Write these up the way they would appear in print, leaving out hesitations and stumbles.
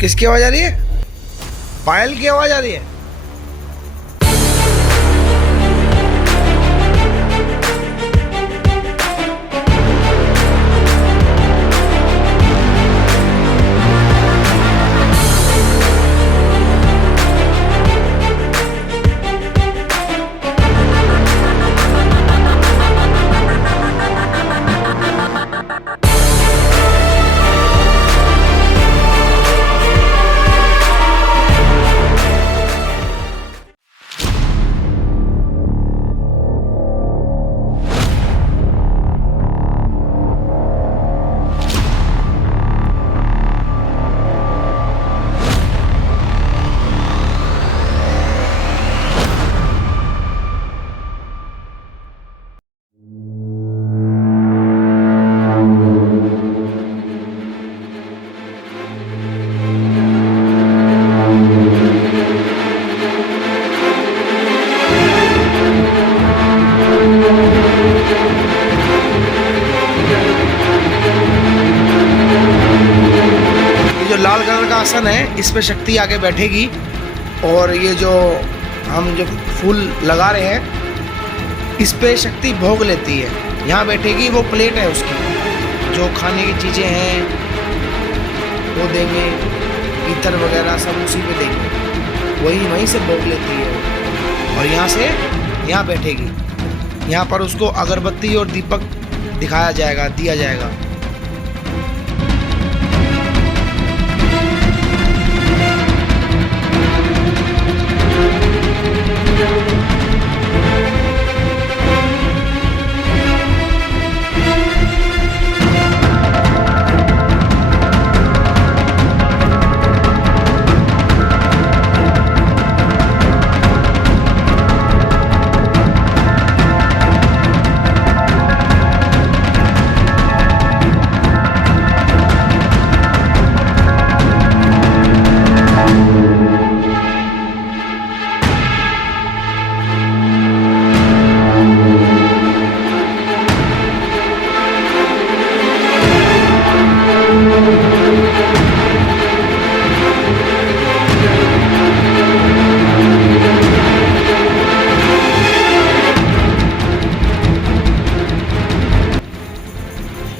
किसकी आवाज आ रही है? पायल की आवाज आ रही है। जो लाल कलर का आसन है इस पे शक्ति आके बैठेगी और ये जो हम जो फूल लगा रहे हैं इस पे शक्ति भोग लेती है। यहाँ बैठेगी, वो प्लेट है उसकी, जो खाने की चीज़ें हैं वो देंगे, इतर वगैरह सब उसी पे देंगे, वहीं से भोग लेती है और यहाँ से यहाँ बैठेगी। यहाँ पर उसको अगरबत्ती और दीपक दिखाया जाएगा, दिया जाएगा।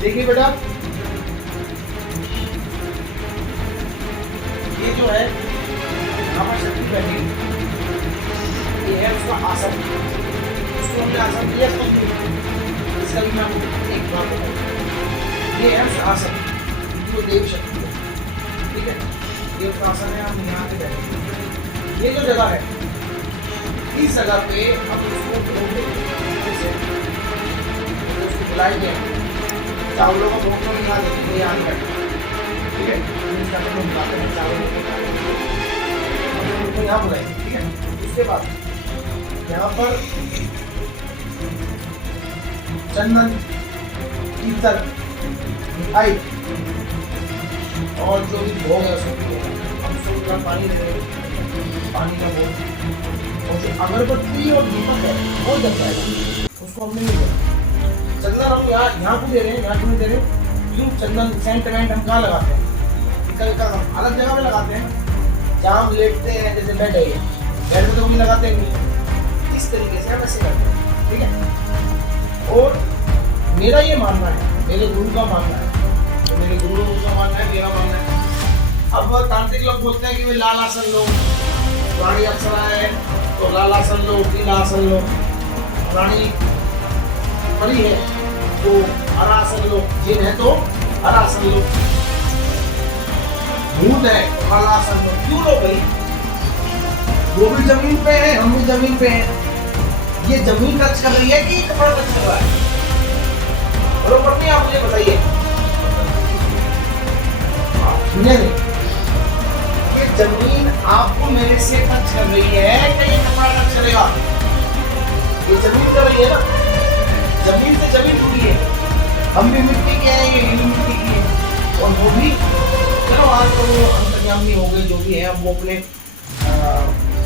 देखिए बेटा, ये जो है यहाँ पर शक्ति बैठी, ये है उसका आसन। उसको हमने आसन दिया समझ, इसका भी मैं आपको एक बात बताऊँ। ये है उसका आसन, जो देव शक्ति है, ठीक है। ये उसका आसन है, हम यहाँ पे बैठे। ये जो जगह है, इस जगह पे हम उसको बुलाएंगे, चावलों का भोग तो यहाँ देखिए, यहाँ बैठे, ठीक है। चावलों यहाँ बुलाएंगे, ठीक है। उसके बाद यहाँ पर चंदन, कीर्तन, मिठाई और जो भी भोग है उसको हम उसको पानी दे देंगे, पानी का भोग। और जो अगरबत्ती और दीपक है वो जल जाएगा, उसको हमने नहीं देना। चंदन हम यहाँ को दे रहे हैं, यहाँ क्यों नहीं दे रहे हैं? क्यों? चंदन सेंट वेंट हम कहाँ लगाते हैं? हम अलग जगह पे लगाते हैं, जहाँ हम लेटते हैं, जैसे बेड है, बेड में तो कभी लगाते नहीं। इस तरीके से हम ऐसे करते हैं, ठीक है। और मेरा ये मानना है, मेरे गुरु का मानना है, तो मेरे गुरु का मानना है, मेरा मानना है। अब तांत्रिक लोग बोलते हैं कि भाई लाल आसन लो, रानी अप्सरा है तो लाल आसन लो, पीला आसन लो, रानी परी है तो हरा आसन लो, जिन है तो हरा आसन लो, भूत है तो काला आसन लो। क्यों लो भाई? वो भी जमीन पे है, हम भी जमीन पे हैं। ये जमीन टच कर रही है कि कपड़ा टच कर रहा है? बरोबर नहीं? आप मुझे बताइए। नहीं, ये जमीन आपको मेरे से टच कर रही है कि ये कपड़ा टच करेगा? ये जमीन कर रही है ना, जमीन से जमीन जुड़ी है। हम भी मिट्टी के हैं, ये भी मिट्टी की है। और वो भी चलो आज तो वो अंतर्यामी हो गए, जो भी है वो अपने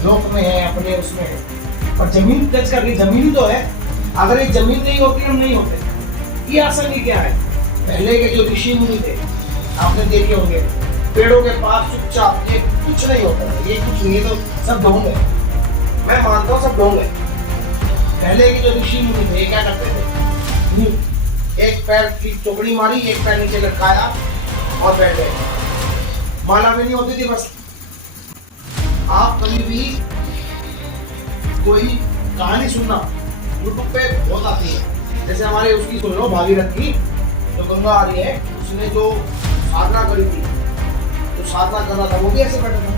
लोक में है, अपने उसमें है, पर जमीन टच कर रही, जमीन तो है। अगर ये जमीन नहीं होती हम नहीं होते। ये आसन ही क्या है? पहले के जो ऋषि मुनि थे आपने देखे होंगे, पेड़ों के पास चुपचाप, ये कुछ नहीं होता है, ये कुछ नहीं है, तो सब ढोंग है। मैं मानता हूँ सब ढोंग है। पहले के जो ऋषि मुनि थे क्या करते थे, एक पैर की चौकड़ी मारी, एक पैर नीचे लटकाया और बैठ गए, माला भी नहीं होती थी। बस आप कभी भी कोई कहानी सुनना, यूट्यूब पे बहुत आती है, जैसे हमारे उसकी सुन लो भागीरथ की, जो गंगा आ रही है, उसने जो साधना करी थी, जो साधना कर रहा था वो भी ऐसे बैठा था।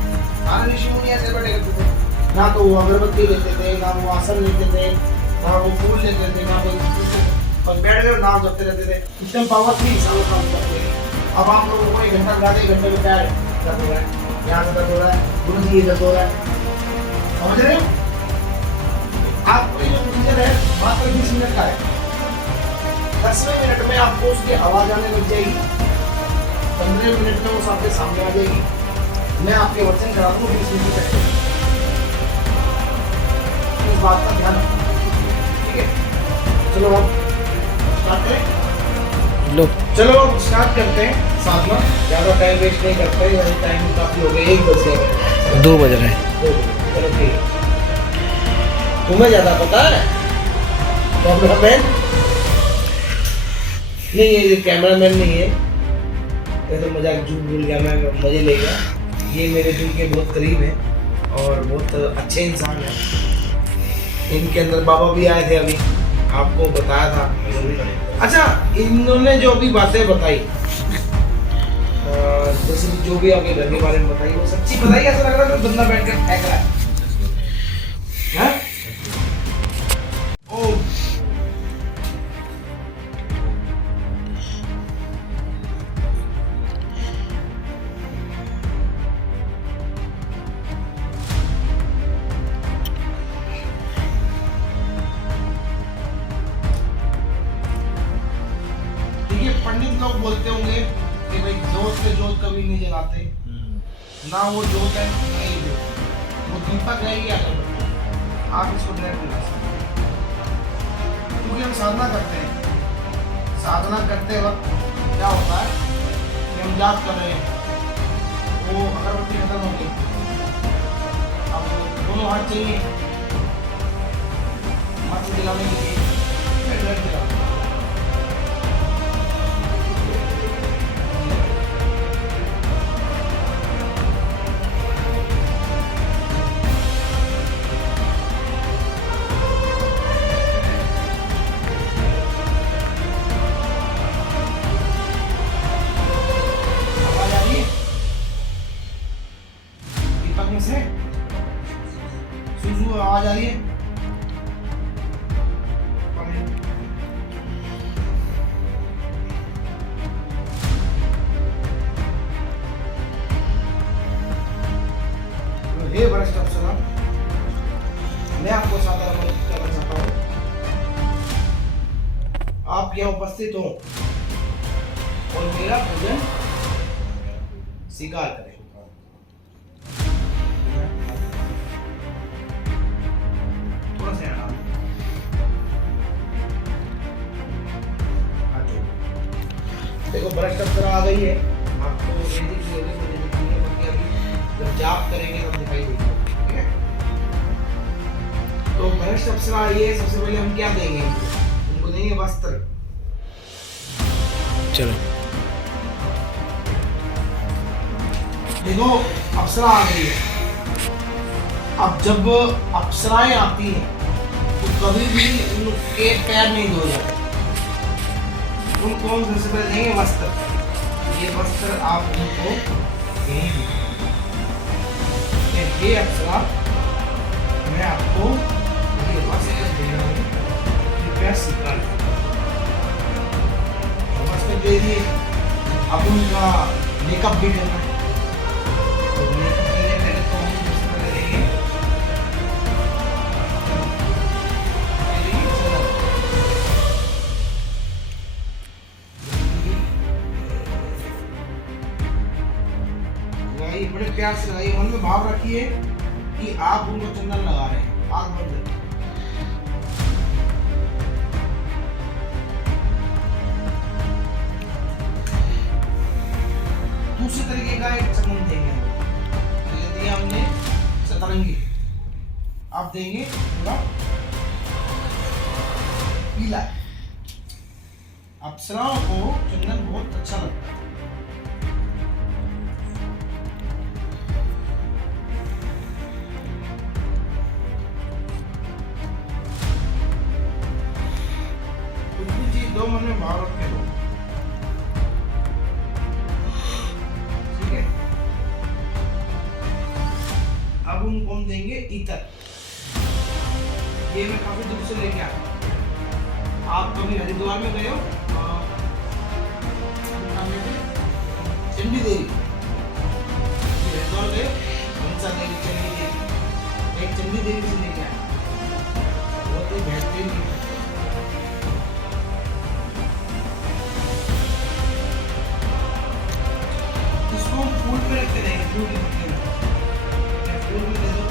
सारे ऋषि मुनि ऐसे बैठे करते थे, ना तो वो अगरबत्ती लेते थे, ना वो आसन लेते थे, ना वो फूल लेते थे, ना कोई, बस बैठ कर नाम जपते रहते थे। इतने पावर थी, सालों काम करते थे। अब आप लोगों को 1 घंटा लगा दे, घंटे में क्या है, दर्द हो रहा है, यहाँ से दर्द हो रहा है, गुरु जी ये दर्द हो रहा है, समझ रहे हो? आपको ये जो प्रोसीजर है मात्र 20 मिनट का है। 10वें मिनट में आपको उसकी आवाज आने लग जाएगी, 15वें मिनट में वो आपके सामने आ जाएगी। मैं आपके वचन करा दूँ 20 मिनट तक, इस बात का ध्यान रखना, ठीक है? चलो अब स्टार्ट करें। लो चलो अब स्टार्ट करते हैं साधना, ज़्यादा टाइम वेस्ट नहीं करते, वही टाइम काफ़ी हो गया, 1 बज गए, 2 बज रहे हैं। चलो ठीक है। तुम्हें ज़्यादा पता है कैमरामैन नहीं है, ये कैमरामैन नहीं है, ये तो मजाक झूठ भूल गया, मैं मजे ले गया। ये मेरे दिल के बहुत करीब है और बहुत अच्छे इंसान हैं। इनके अंदर बाबा भी आए थे, अभी आपको बताया था। अच्छा, इन्होंने जो अभी बातें बताई, जैसे जो भी आपके घर के बारे में बताई, वो सच्ची बताई, ऐसा लग रहा है बंदा बैठ कर फेंक रहा है, हैं? ओ पंडित लोग बोलते होंगे कि भाई जोत से जोत कभी नहीं जलाते, ना वो जोत है ना ये जोत, वो दीपक है या अगरबत्ती, आप इसको डायरेक्ट ला सकते, क्योंकि हम साधना करते हैं। साधना करते वक्त क्या होता है कि हम याद कर रहे हैं, वो अगरबत्ती खत्म हो गई, अब दोनों हाथ चाहिए हाथ से जलाने के लिए, डायरेक्ट जला से सुसु आवाज आ रही है। हे वरिष्ठ अफसर, मैं आपको साधारण मदद करना चाहता हूँ, आप यहाँ उपस्थित हो और मेरा भोजन स्वीकार करें। देखो भ्रष्ट अप्सरा आ गई है, आपको वैदिक योगी को दिखती है, क्योंकि अभी जब जाप करेंगे तब दिखाई देगी, ठीक है? तो भ्रष्ट अप्सरा आई है, सबसे पहले हम क्या देंगे उनको देंगे वस्त्र। चलो देखो अप्सरा आ गई है। अब जब अप्सराएं आती हैं तो कभी भी उनके पैर नहीं धोए जाते, उनको हम सबसे पहले देंगे वस्त्र। ये वस्त्र आप उनको देंगे, ये अप्सरा मैं आपको ये वस्त्र दे रहा हूँ, कृपया स्वीकार करें। वस्त्र दे दिए, अब उनका मेकअप भी करना है, तो मेकअप करने पहले तो हम सबसे पहले देंगे बड़े प्यार से लगाइए, मन में भाव रखिए कि आप उनको चंदन लगा रहे हैं, आग बंद करिए। दूसरे तरीके का एक देंगे थोड़ा पीला। अप्सराओं को चंदन बहुत अच्छा लगता है। कुछ भी चीज दो मन में भाव रख के दो, ठीक है। अब उनको हम देंगे इतर। ये मैं काफी दूर से लेके आया। आप कभी हरिद्वार में गए हो? चंडी देवी, हरिद्वार गए? मनसा देवी, चंडी देवी, एक चंडी देवी से लेके आया, बहुत ही बेहतरीन। इसको हम फूल पे रखते रहेंगे, फूल के पत्ते में, फूल में दे दो,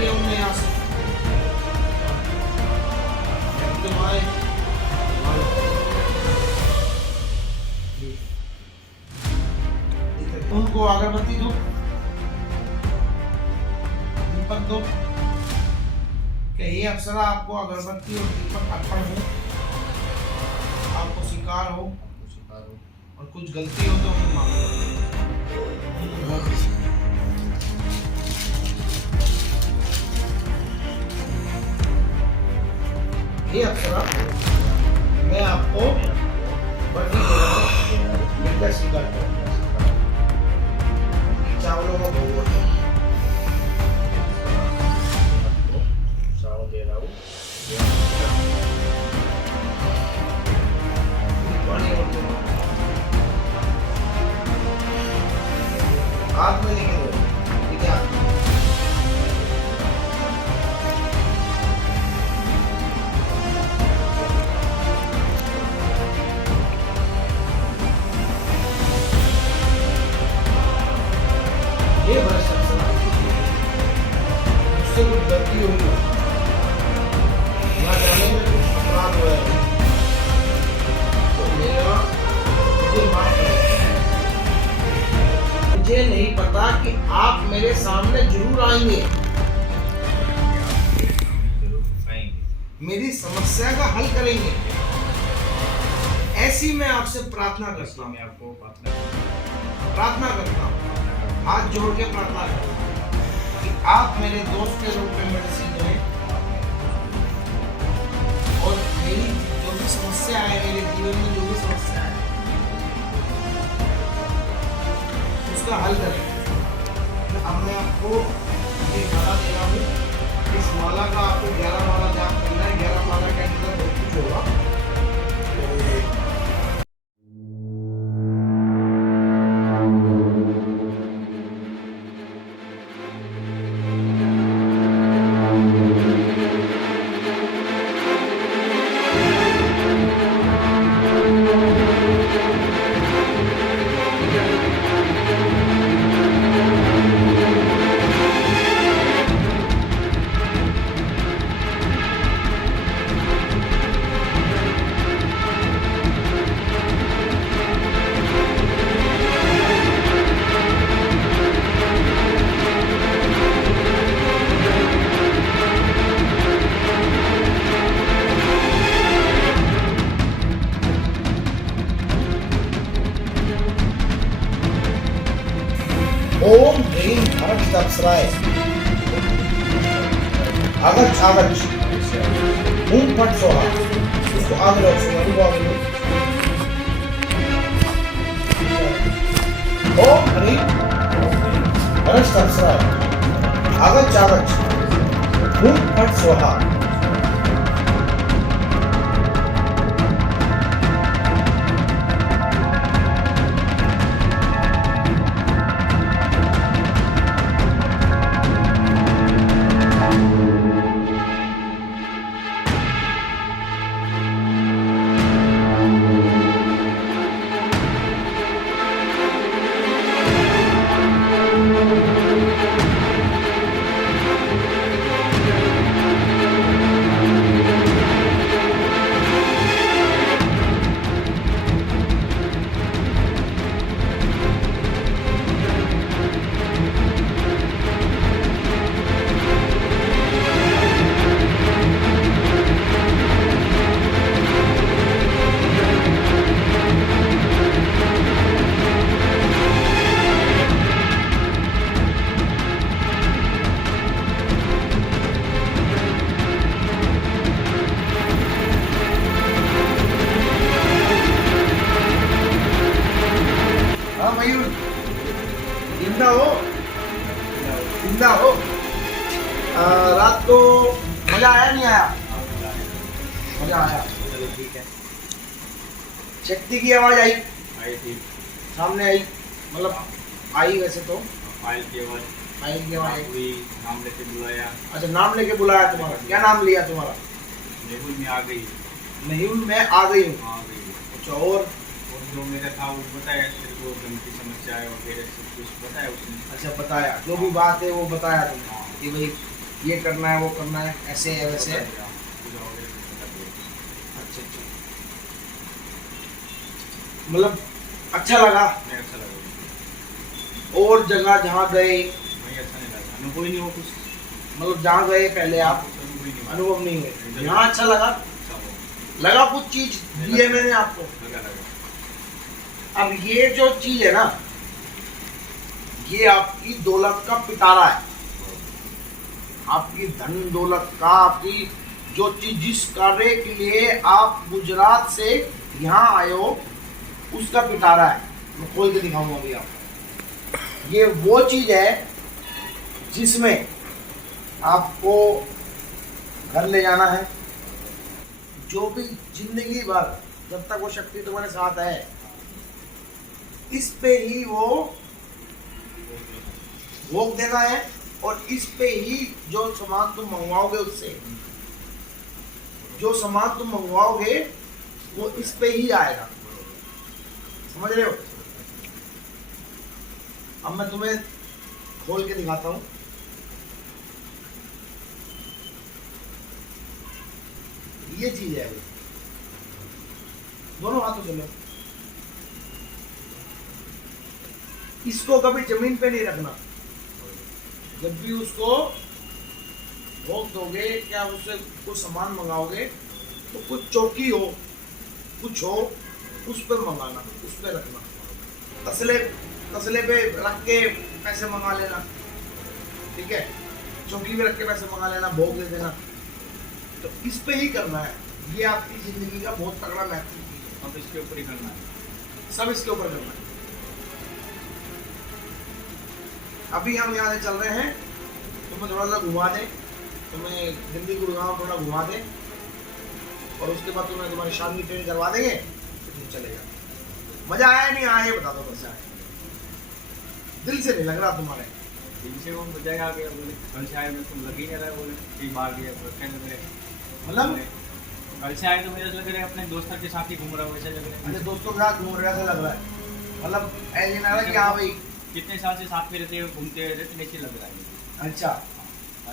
हमने यहाँ से उनको अगरबत्ती दो, दीपक दो, कहिए अप्सरा आपको अगरबत्ती और दीपक अर्पण हो, आपको स्वीकार हो, और कुछ गलती हो तो हम माफ करो। ये अप्सरा मैं आपको बड़ी मिलकर स्वीकार करूँ। चावलों का भोग चावल दे रहा हूँ, हाथ में लेके दो, ठीक है। ये बड़ा शख्स उससे कुछ गलती हुई हो या जाने में कुछ अपराध हुआ है तो मेरा मुझे माफ करें। मुझे नहीं पता कि आप मेरे सामने जरूर आएंगे, मेरी समस्या का हल करेंगे, ऐसी मैं आपसे प्रार्थना करता हूँ। आपको प्रार्थना करता हूँ, हाथ जोड़ के प्रार्थना करूं कि आप मेरे दोस्त के रूप में मेरे से जुड़े और मेरी जो भी समस्या है, मेरे जीवन में जो भी समस्या है उसका हल करें। अब मैं आपको ये माला दे रहा हूँ, इस माला का आपको 11 माला जाप करना है। 11 माला के अंदर बहुत कुछ होगा। ओम ह्रीं भरत अप्सराय आगच्छ आगच्छ हूं फट सोहा। इसको आगे लो, सुनो वो आगे लो। ओम ह्रीं भरत अप्सराय आगच्छ आगच्छ हूं फट सोहा। जिंदा हो, जिंदा हो। रात को मजा आया नहीं आया? मजा आया। चलो ठीक है। शक्ति की आवाज आई? आई थी। सामने आई, मतलब आई वैसे तो। फाइल की आवाज। फाइल की आवाज आई। हुई, नाम लेके बुलाया। अच्छा, नाम लेके बुलाया तुम्हारा? क्या नाम लिया तुम्हारा? मेहुल में आ गई। मेहुल मैं आ गई हूँ। आ गई। अच्छा, और जो मेरा था वो बताया तेरे को, गम की समस्या है वगैरह सब कुछ बताया उसने। अच्छा, बताया जो भी बात है वो बताया तुमने हाँ। कि भाई ये करना है, वो करना है, ऐसे है वैसे है। बता दिया, पूजा वगैरह सब बता दिया। अच्छा अच्छा, मतलब अच्छा लगा। नहीं अच्छा लगा। और जगह जहाँ गए, वही अच्छा नहीं लगा, अनुभव ही नहीं हो कुछ। मतलब जहाँ गए पहले आप कुछ अनुभव ही नहीं हुआ। अनुभव नहीं हुए, यहाँ अच्छा लगा? अच्छा हो। लगा कुछ चीज दी है मैंने आपको? लगा लगा। अब ये जो चीज है ना, ये आपकी दौलत का पिटारा है, आपकी धन दौलत का, आपकी जो चीज जिस कार्य के लिए आप गुजरात से यहाँ आए हो उसका पिटारा है। मैं खोल के दिखाऊंगा अभी आपको। ये वो चीज है जिसमें आपको घर ले जाना है। जो भी जिंदगी भर जब तक वो शक्ति तुम्हारे साथ है, इस पे ही वो भोग देना है, और इस पे ही जो सामान तुम मंगवाओगे उससे, जो सामान तुम मंगवाओगे वो इस पे ही आएगा। समझ रहे हो? अब मैं तुम्हें खोल के दिखाता हूं। ये चीज है, दोनों हाथों से लो। इसको कभी जमीन पे नहीं रखना। जब भी उसको भोग दोगे, क्या उससे कुछ सामान मंगाओगे, तो कुछ चौकी हो, कुछ हो, उस पर मंगाना, उस पर रखना। तसले पे रख के पैसे मंगा लेना, ठीक है? चौकी पे रख के पैसे मंगा लेना, भोग दे देना। तो इस पे ही करना है। ये आपकी जिंदगी का बहुत तगड़ा महत्व है। अब इसके ऊपर ही करना है, सब इसके ऊपर करना है। अभी हम यहाँ से चल रहे हैं, तुम्हें थोड़ा सा घुमा दें, तुम्हें दिल्ली गुड़गांव थोड़ा घुमा दें, और उसके बाद तुम्हें तुम्हारी शाम की ट्रेन करवा देंगे, तो तुम चले जाओ। मजा आया नहीं आया ये बता दो। कैसे आया? दिल से नहीं लग रहा तुम्हारे? इनसे वो बजाय आ गया, बोले कल से आए, तुम लग ही नहीं रहा, बोले कई बार गया तो लग रहे। मतलब कल से आए तो मुझे लग रहा है अपने दोस्तों के साथ ही घूम रहा हूँ, वैसे लग रहा है। अपने दोस्तों के साथ घूम रहे ऐसा लग रहा है? मतलब ऐसे लग रहा है कि हाँ भाई कितने साल से साथ में रहते हैं, घूमते रहते, वैसे लग रहा है। अच्छा,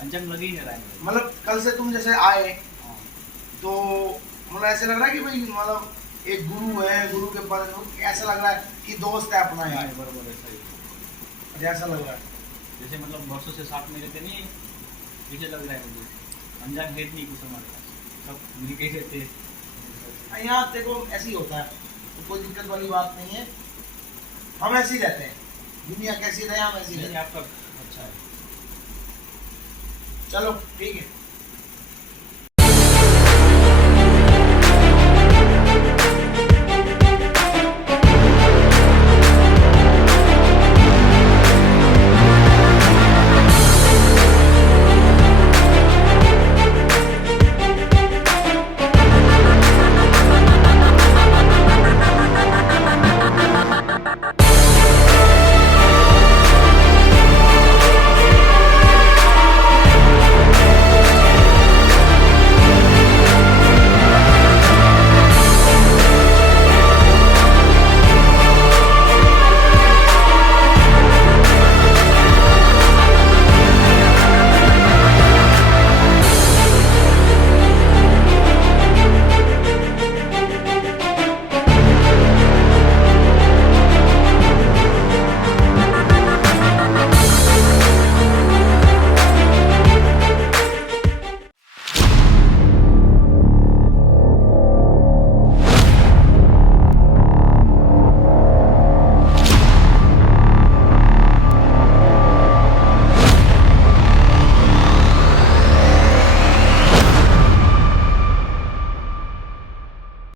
अंजन लग ही नहीं रहा है। मतलब कल से तुम जैसे आए हाँ। तो मतलब ऐसे लग रहा है कि भाई मतलब एक गुरु है, गुरु के पास ऐसा लग रहा है कि दोस्त है अपना यार, बराबर ऐसा ही। ऐसा लग रहा है। जैसे मतलब वर्षों से साथ में रहते नहीं, वैसे लग रहा है मुझे। अनजान हेट नहीं कुछ हमारे पास, सब मिल के रहते हैं। यहाँ देखो ऐसे ही होता है, तो कोई दिक्कत वाली बात नहीं है। हम ऐसे ही रहते हैं, दुनिया कैसी रहे हम ऐसे ही रहते हैं। आपका अच्छा है। चलो ठीक है।